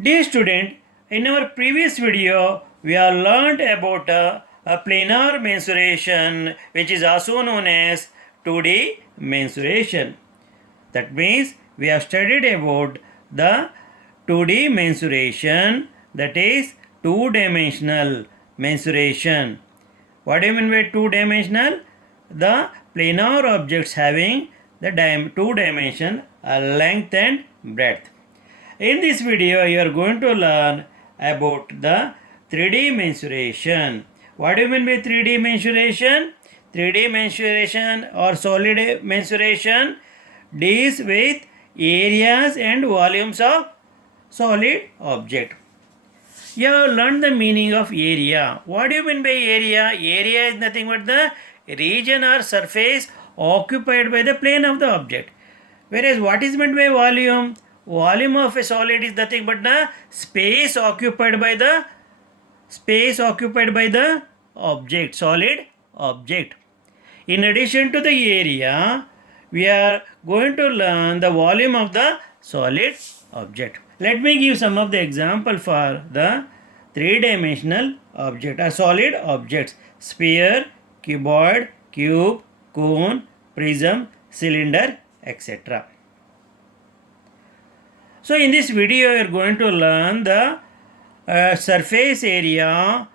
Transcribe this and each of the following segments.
Dear student, in our previous video, we have learned about a planar mensuration, which is also known as 2D mensuration. That means we have studied about the 2D mensuration, that is two-dimensional mensuration. What do you mean by two-dimensional? The planar objects having the two dimension, length and breadth. In this video, you are going to learn about the 3D mensuration. What do you mean by 3D mensuration? 3D mensuration or solid mensuration deals with areas and volumes of solid object. You have learned the meaning of area. What do you mean by area? Area is nothing but the region or surface occupied by the plane of the object. Whereas what is meant by volume? Volume of a solid is nothing but the space occupied by the object, solid object. In addition to the area, we are going to learn the volume of the solid object. Let me give some of the example for the three-dimensional object or solid objects: sphere, cuboid, cube, cone, prism, cylinder, etc. So in this video, you are going to learn the surface area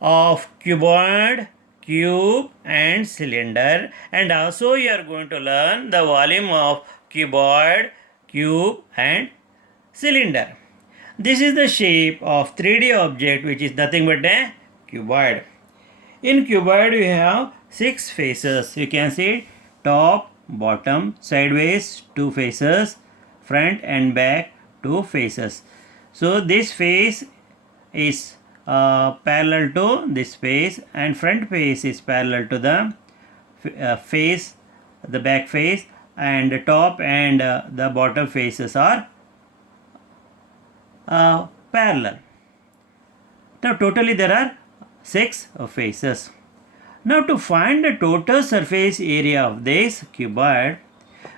of cuboid, cube and cylinder, and also you are going to learn the volume of cuboid, cube and cylinder. This is the shape of 3D object, which is nothing but a cuboid. In cuboid we have 6 faces. You can see top, bottom, sideways 2 faces, front and back 2 faces. So this face is parallel to this face, and front face is parallel to the face, the back face, and the top and the bottom faces are parallel. Now totally there are 6 faces. Now to find the total surface area of this cuboid,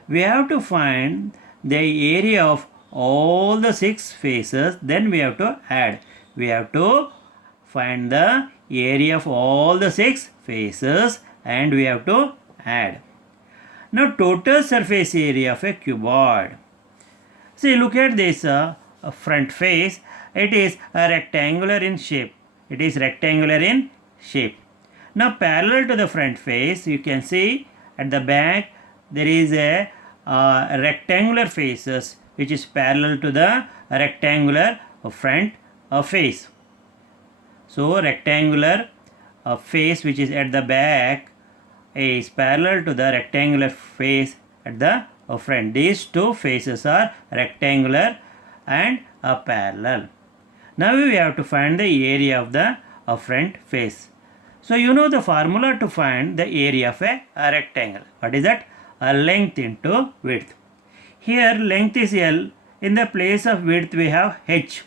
we have to find the area of all the 6 faces, then we have to add. We have to find the area of all the 6 faces and we have to add. Now total surface area of a cuboid. See, look at this front face. It is rectangular in shape. It is rectangular in shape. Now parallel to the front face, you can see at the back there is a rectangular faces which is parallel to the rectangular front face. So rectangular face which is at the back is parallel to the rectangular face at the front. These two faces are rectangular and parallel. Now we have to find the area of the front face. So you know the formula to find the area of a rectangle. What is that? Length into width. Here length is L. In the place of width we have H.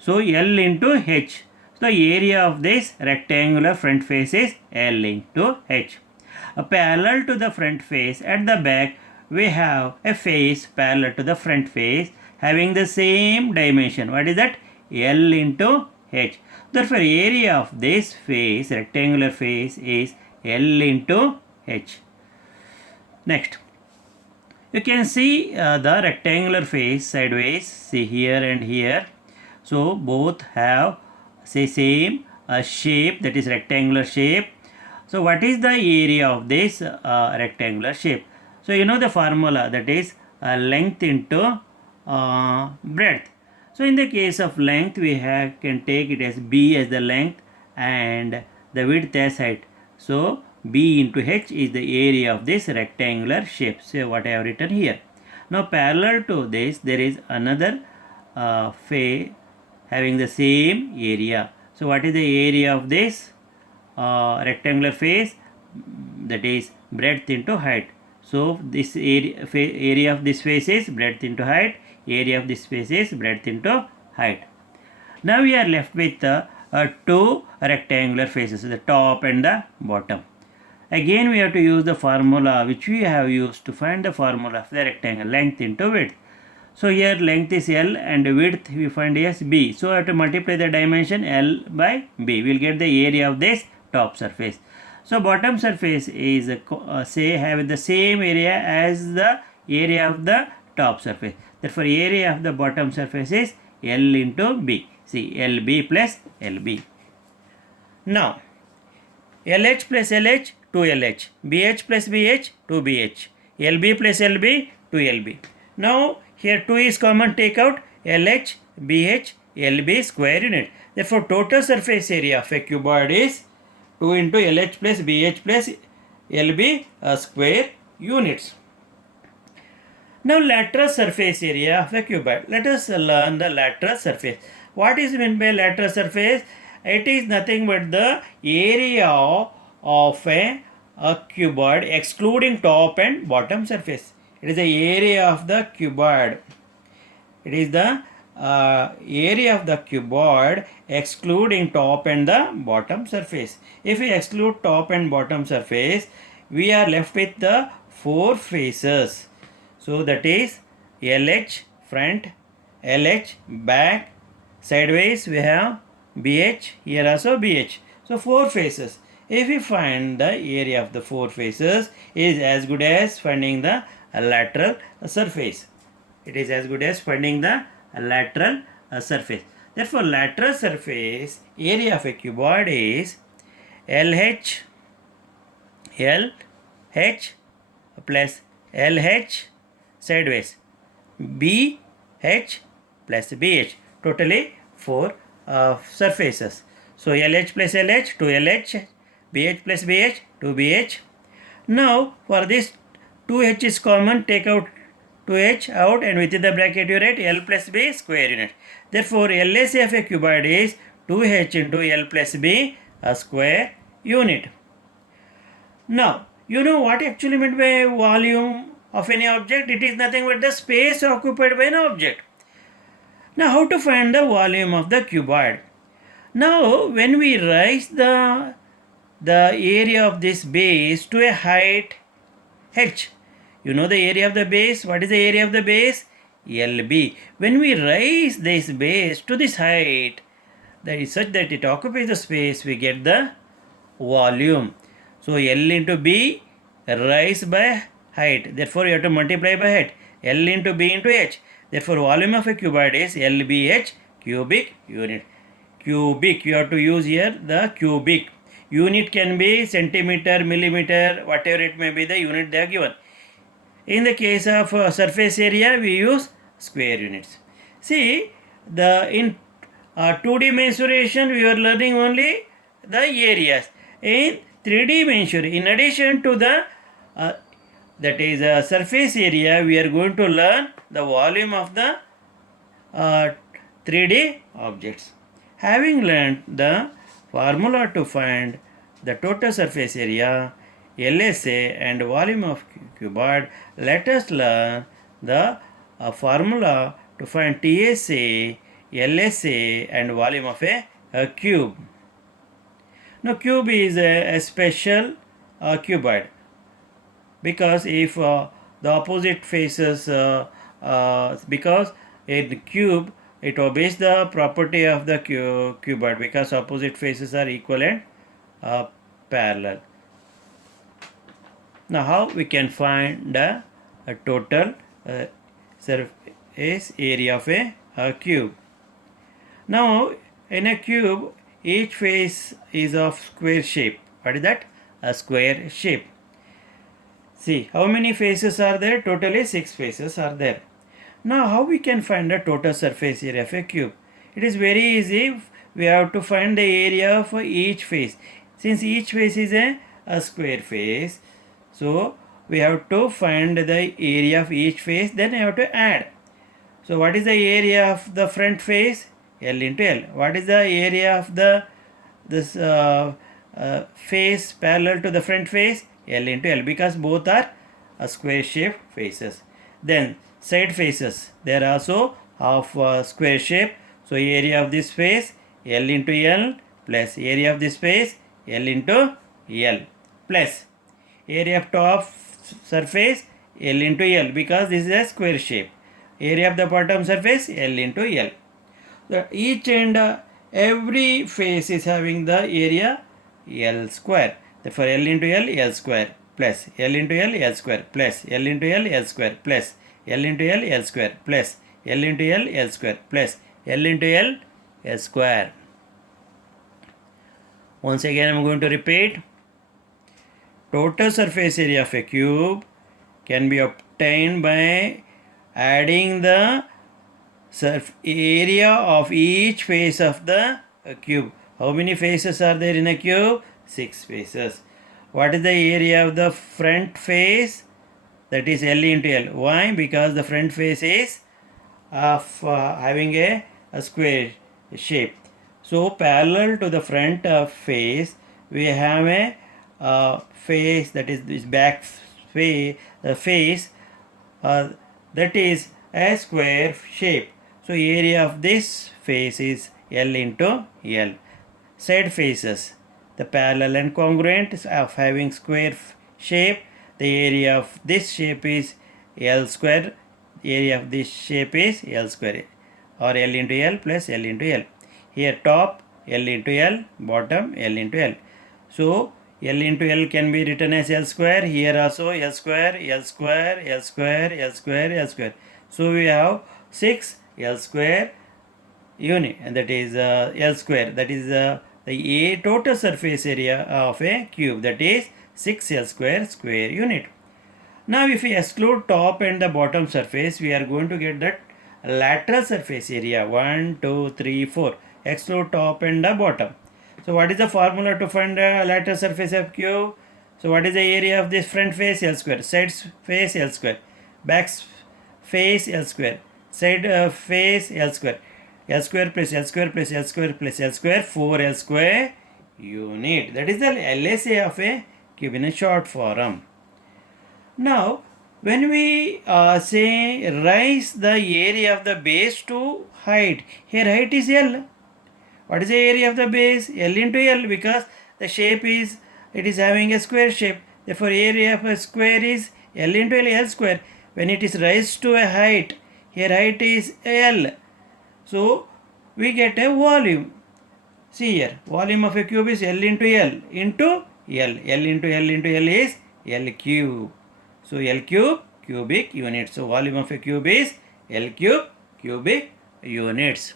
So L into H. So the area of this rectangular front face is L into H. Parallel to the front face at the back we have a face parallel to the front face having the same dimension. What is that? L into H. Therefore area of this face, rectangular face, is L into H. Next, you can see the rectangular face sideways, see here and here. So both have same shape, that is rectangular shape. So what is the area of this rectangular shape? So you know the formula, that is length into breadth. So in the case of length we can take it as B as the length and the width as height. So B into H is the area of this rectangular shape. So what I have written here. Now parallel to this there is another face having the same area. So what is the area of this rectangular face? That is breadth into height. So this area of this face is breadth into height. Area of this face is breadth into height. Now we are left with two rectangular faces, the top and the bottom. Again we have to use the formula which we have used to find the formula of the rectangle, length into width. So here length is L and width we find as B. So I have to multiply the dimension L by B. We will get the area of this top surface. So bottom surface is say having the same area as the area of the top surface. Therefore area of the bottom surface is L into B. See LB plus LB. Now LH plus LH 2LH, BH plus BH 2BH, LB plus LB 2LB. Now here 2 is common, take out LH, BH, LB square unit. Therefore total surface area of a cuboid is 2 into LH plus BH plus LB square units. Now lateral surface area of a cuboid. Let us learn the lateral surface. What is meant by lateral surface? It is nothing but the area of a cuboid excluding top and bottom surface. It is the area of the cuboid. It is the area of the cuboid excluding top and the bottom surface. If we exclude top and bottom surface, we are left with the 4 faces. So that is LH front, LH back, sideways we have BH, here also BH. So 4 faces. If we find the area of the 4 faces, is as good as finding the lateral surface. It is as good as finding the lateral surface. Therefore lateral surface area of a cuboid is LH, LH plus LH sideways, BH plus BH, totally 4 surfaces. So LH plus LH 2LH, BH plus BH 2BH. Now for this 2H is common, take out 2H out and within the bracket you write L plus B square unit. Therefore L.S.A of a cuboid is 2H into L plus B a square unit. Now you know what actually meant by volume of any object? It is nothing but the space occupied by an object. Now how to find the volume of the cuboid? Now when we raise the area of this base to a height h, you know the area of the base. What is the area of the base? LB. When we raise this base to this height, that is such that it occupies the space, we get the volume. So L into B rise by height. Therefore you have to multiply by height. L into B into H. Therefore volume of a cuboid is LBH cubic unit. Cubic, you have to use here the cubic. Unit can be centimeter, millimeter, whatever it may be the unit they are given. In the case of surface area, we use square units. See, in 2D mensuration, we are learning only the areas. In 3D mensuration, in addition to the that is surface area, we are going to learn the volume of the 3D objects. Having learned the formula to find the total surface area, L.S.A and volume of cuboid, let us learn the formula to find T.S.A, L.S.A and volume of a cube. Now cube is a special cuboid, because if the opposite faces, because in cube it obeys the property of the cuboid, because opposite faces are equal and parallel. Now how we can find the total surface area of a cube? Now in a cube, each face is of square shape. What is that? A square shape. See how many faces are there? Totally 6 faces are there. Now how we can find the total surface area of a cube? It is very easy. We have to find the area of each face. Since each face is a square face, so we have to find the area of each face, then I have to add. So what is the area of the front face? L into L. What is the area of this face parallel to the front face? L into L, because both are square shaped faces. Then side faces, they are also of square shape. So area of this face L into L plus area of this face L into L plus area of top surface L into L, because this is a square shape. area of the bottom surface L into L. So each and every face is having the area L square. Therefore L into L, L square plus L into L, L square plus L into L, L square plus L into L, L square plus L into L, L square plus L into L, L square. Once again I am going to repeat. Total surface area of a cube can be obtained by adding the area of each face of the cube. How many faces are there in a cube? 6 faces. What is the area of the front face? That is L into L. Why? Because the front face is of having a square shape. So parallel to the front face, we have a face, that is this back face that is a square shape. So area of this face is L into L. Side faces, the parallel and congruent of having square shape, the area of this shape is L square, area of this shape is L square, or L into L plus L into L. Here top L into L, bottom L into L. So L into L can be written as L square. Here also L square, L square, L square, L square, L square. So we have 6 L square unit, and that is L square. That is the total surface area of a cube. That is 6 L square unit. Now if we exclude top and the bottom surface, we are going to get that lateral surface area 1, 2, 3, 4. Exclude top and the bottom. So what is the formula to find the lateral surface of cube? So what is the area of this front face? L square. Side face L square. Back face L square. Side face L square. L square plus L square plus L square plus L square, 4 L square unit. That is the L.S.A. of a cube in a short form. Now, when we say raise the area of the base to height, here height is L. What is the area of the base? L into L, because the shape is, it is having a square shape. Therefore, area of a square is L into L, L square. When it is raised to a height, here height is L. So, we get a volume. See here, volume of a cube is L into L into L. L into L into L is L cube. So, L cube, cubic units. So, volume of a cube is L cube, cubic units.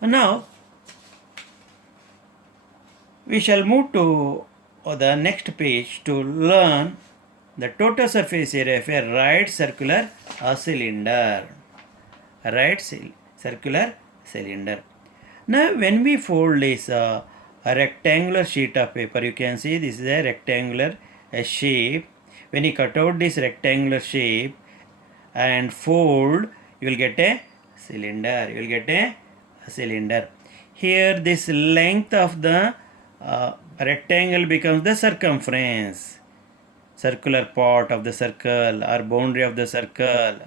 Now, we shall move to the next page to learn the total surface area of a right circular cylinder. Right circular cylinder. Now, when we fold this a rectangular sheet of paper, you can see this is a rectangular shape. When you cut out this rectangular shape and fold, you will get a cylinder. You will get a cylinder. Here, this length of the rectangle becomes the circumference. Circular part of the circle or boundary of the circle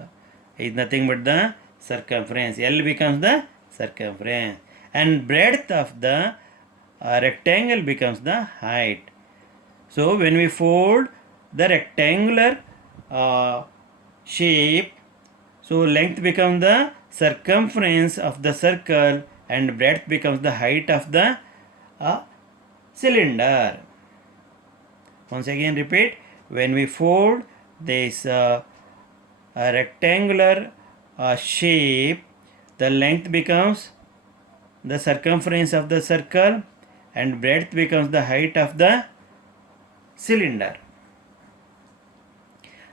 is nothing but the circumference. L becomes the circumference, and breadth of the rectangle becomes the height. So when we fold the rectangular shape, so length becomes the circumference of the circle and breadth becomes the height of the cylinder. Once again repeat, when we fold this rectangular shape, the length becomes the circumference of the circle and breadth becomes the height of the cylinder.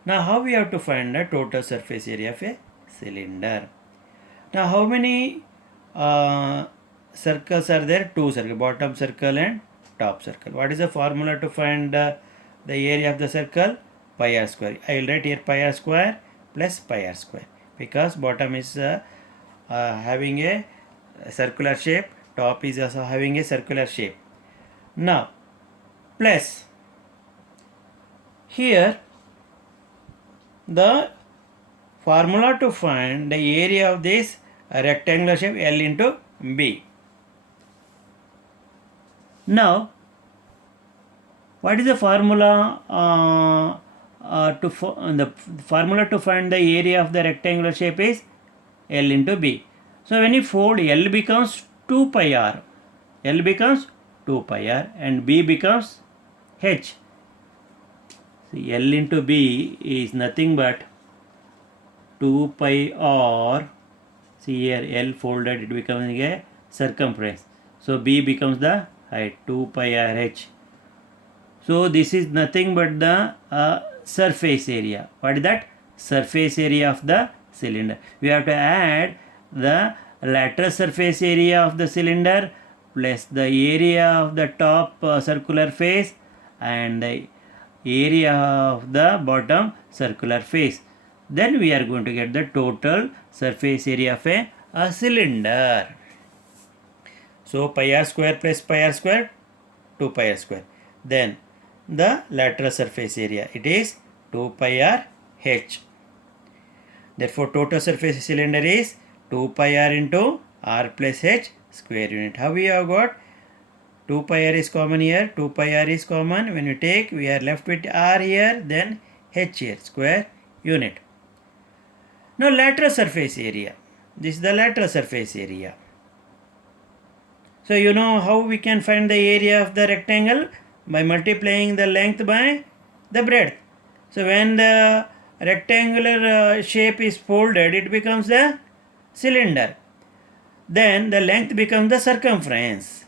Now how we have to find the total surface area of a cylinder? Now how many circles are there? 2 circles, bottom circle and top circle. What is the formula to find the area of the circle? Pi r square. I will write here pi r square plus pi r square, because bottom is having a circular shape, top is also having a circular shape. Now plus here the formula to find the area of this rectangular shape, L into B. Now what is the formula the formula to find the area of the rectangular shape is L into B. So when you fold, L becomes 2 pi r. L becomes 2 pi r and B becomes H. See, L into B is nothing but 2 pi r. See here, L folded, it becomes a circumference. So B becomes the height, 2 pi r h. So this is nothing but the surface area. What is that? Surface area of the cylinder. We have to add the lateral surface area of the cylinder plus the area of the top circular face and the area of the bottom circular face. Then we are going to get the total surface area of a cylinder. So pi r square plus pi r square, 2 pi r square. Then the lateral surface area, it is 2 pi r h. Therefore total surface cylinder is 2 pi r into r plus h square unit. How we have got? 2 pi r is common here, 2 pi r is common. When you take, we are left with r here, then h here, square unit. Now lateral surface area. This is the lateral surface area. So you know how we can find the area of the rectangle? By multiplying the length by the breadth. So when the rectangular shape is folded, it becomes the cylinder. Then the length becomes the circumference.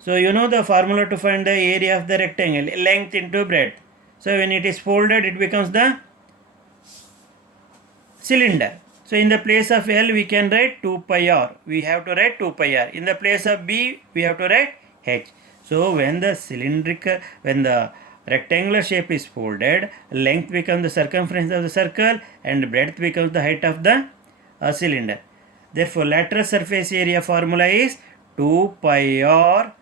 So you know the formula to find the area of the rectangle, length into breadth. So when it is folded, it becomes the cylinder. So in the place of L, we can write 2 pi r. We have to write 2 pi r. In the place of B, we have to write h. So when the rectangular shape is folded, length becomes the circumference of the circle and breadth becomes the height of the cylinder. Therefore, lateral surface area formula is 2 pi r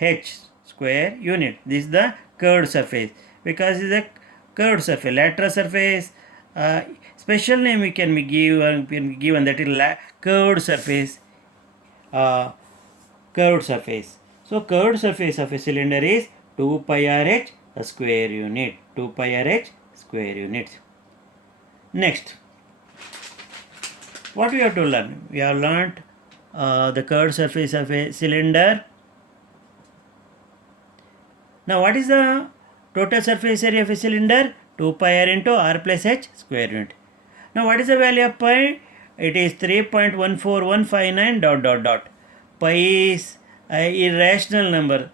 h square unit. This is the curved surface because it is a curved surface. Lateral surface, special name we can be given, that is curved surface. Curved surface. So curved surface of a cylinder is 2 pi r h square unit. 2 pi r h square unit. Next, what we have to learn? We have learnt the curved surface of a cylinder. Now what is the total surface area of a cylinder? 2 pi r into r plus h square unit. Now what is the value of pi? It is 3.14159 dot dot dot. Pi is an irrational number.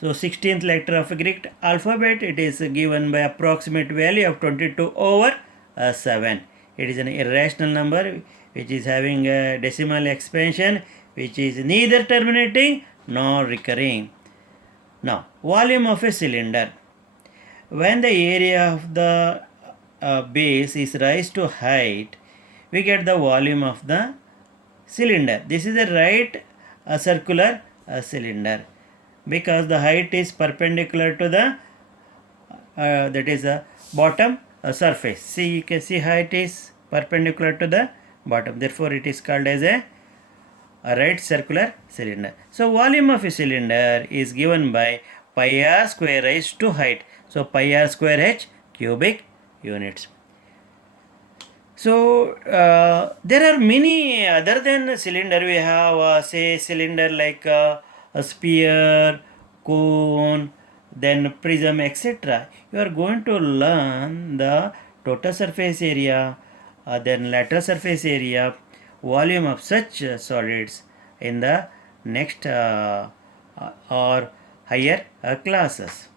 So 16th letter of Greek alphabet, it is given by approximate value of 22 over 7. It is an irrational number which is having a decimal expansion which is neither terminating nor recurring. Now, volume of a cylinder. When the area of the base is raised to height, we get the volume of the cylinder. This is a right circular cylinder because the height is perpendicular to the that is the bottom surface. See, you can see height is perpendicular to the bottom. Therefore, it is called as a right circular cylinder. So, volume of a cylinder is given by pi r square raised to height. So, pi r square h cubic units. So, there are many other than cylinder. We have say cylinder like a sphere, cone, then prism, etc. You are going to learn the total surface area, then lateral surface area, volume of such solids in the next or higher classes.